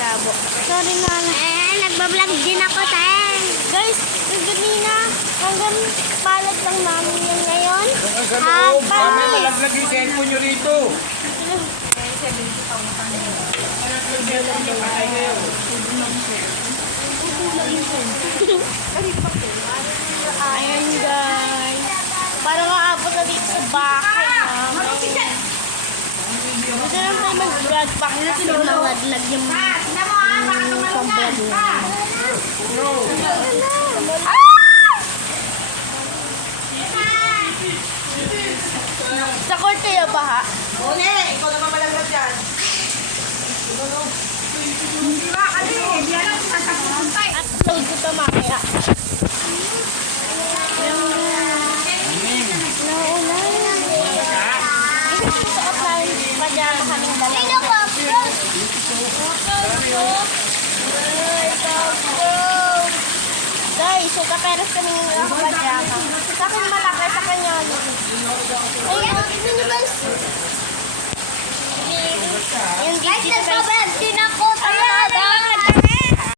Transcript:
malabo. Sorry na. Nagbablog din ako, tay. Guys, kanina hanggang palad lang namin yan ngayon. Sa loob, kami malaglag yung cellphone nyo rito. Ayan guys. Para maabot na dito sa bahay namin. Buti lang tayo mag-vlog pa kasi malaglag yung pang-vlog Sa court kayo ba ha? Uli, ikaw naman malaglag dyan. Upload ko ito mamaya. Isusuot lang pajama kaming dalawa. Guys, so kaperas kami ng pajama. Sa akin malaki, sa kanya. Ayun, tignan nyo guys.